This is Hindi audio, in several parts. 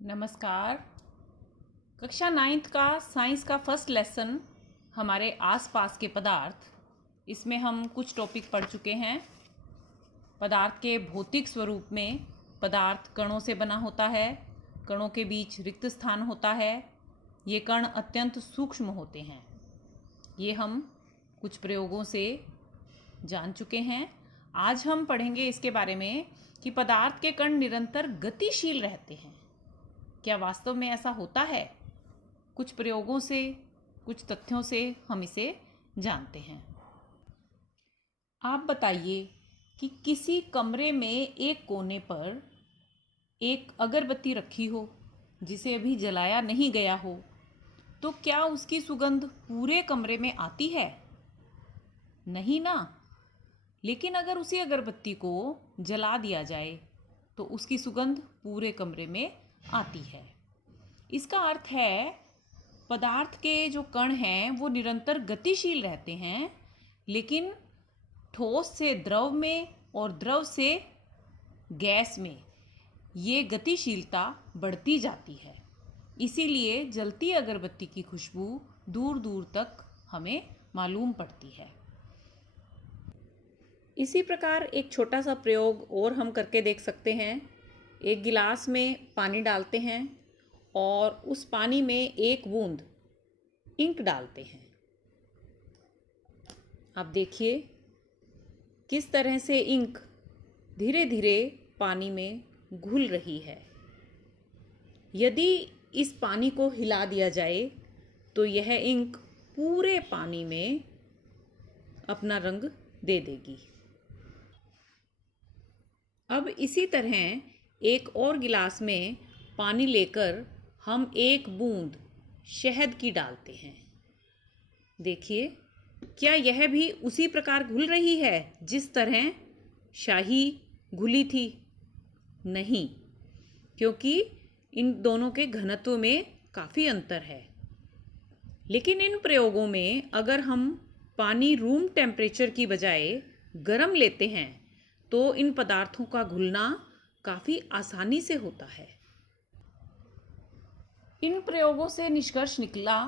नमस्कार। कक्षा 9th का साइंस का फर्स्ट लेसन हमारे आसपास के पदार्थ, इसमें हम कुछ टॉपिक पढ़ चुके हैं। पदार्थ के भौतिक स्वरूप में पदार्थ कणों से बना होता है, कणों के बीच रिक्त स्थान होता है, ये कण अत्यंत सूक्ष्म होते हैं। ये हम कुछ प्रयोगों से जान चुके हैं। आज हम पढ़ेंगे इसके बारे में कि पदार्थ के कण निरंतर गतिशील रहते हैं। क्या वास्तव में ऐसा होता है? कुछ प्रयोगों से, कुछ तथ्यों से हम इसे जानते हैं। आप बताइए कि किसी कमरे में एक कोने पर एक अगरबत्ती रखी हो जिसे अभी जलाया नहीं गया हो, तो क्या उसकी सुगंध पूरे कमरे में आती है? नहीं ना। लेकिन अगर उसी अगरबत्ती को जला दिया जाए तो उसकी सुगंध पूरे कमरे में आती है। इसका अर्थ है पदार्थ के जो कण हैं वो निरंतर गतिशील रहते हैं, लेकिन ठोस से द्रव में और द्रव से गैस में ये गतिशीलता बढ़ती जाती है। इसीलिए जलती अगरबत्ती की खुशबू दूर दूर तक हमें मालूम पड़ती है। इसी प्रकार एक छोटा सा प्रयोग और हम करके देख सकते हैं। एक गिलास में पानी डालते हैं और उस पानी में एक बूंद इंक डालते हैं। आप देखिए किस तरह से इंक धीरे धीरे पानी में घुल रही है। यदि इस पानी को हिला दिया जाए तो यह इंक पूरे पानी में अपना रंग दे देगी। अब इसी तरह एक और गिलास में पानी लेकर हम एक बूंद शहद की डालते हैं। देखिए, क्या यह भी उसी प्रकार घुल रही है जिस तरह शाही घुली थी? नहीं, क्योंकि इन दोनों के घनत्व में काफ़ी अंतर है। लेकिन इन प्रयोगों में अगर हम पानी रूम टेम्परेचर की बजाय गर्म लेते हैं तो इन पदार्थों का घुलना काफ़ी आसानी से होता है। इन प्रयोगों से निष्कर्ष निकला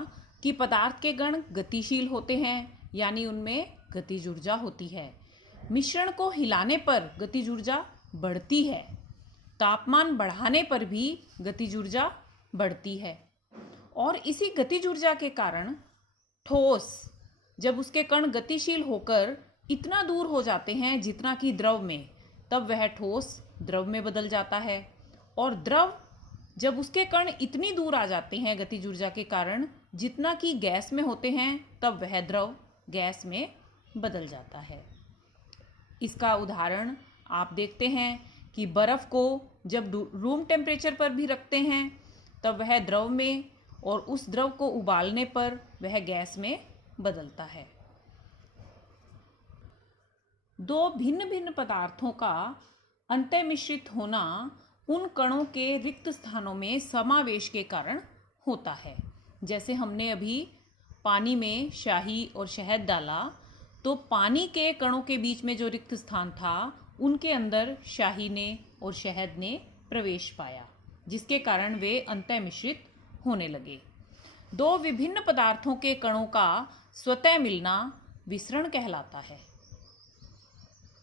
कि पदार्थ के कण गतिशील होते हैं, यानी उनमें गतिज ऊर्जा होती है। मिश्रण को हिलाने पर गतिज ऊर्जा बढ़ती है। तापमान बढ़ाने पर भी गतिज ऊर्जा बढ़ती है। और इसी गतिज ऊर्जा के कारण ठोस, जब उसके कण गतिशील होकर इतना दूर हो जाते हैं जितना कि द्रव में, तब वह ठोस द्रव में बदल जाता है। और द्रव जब उसके कण इतनी दूर आ जाते हैं गतिज ऊर्जा के कारण जितना कि गैस में होते हैं, तब वह द्रव गैस में बदल जाता है। इसका उदाहरण आप देखते हैं कि बर्फ़ को जब रूम टेम्परेचर पर भी रखते हैं तब वह द्रव में, और उस द्रव को उबालने पर वह गैस में बदलता है। दो भिन्न भिन्न पदार्थों का अंतःमिश्रित होना उन कणों के रिक्त स्थानों में समावेश के कारण होता है। जैसे हमने अभी पानी में शाही और शहद डाला तो पानी के कणों के बीच में जो रिक्त स्थान था उनके अंदर शाही ने और शहद ने प्रवेश पाया, जिसके कारण वे अंतःमिश्रित होने लगे। दो विभिन्न पदार्थों के कणों का स्वतः मिलना विसरण कहलाता है।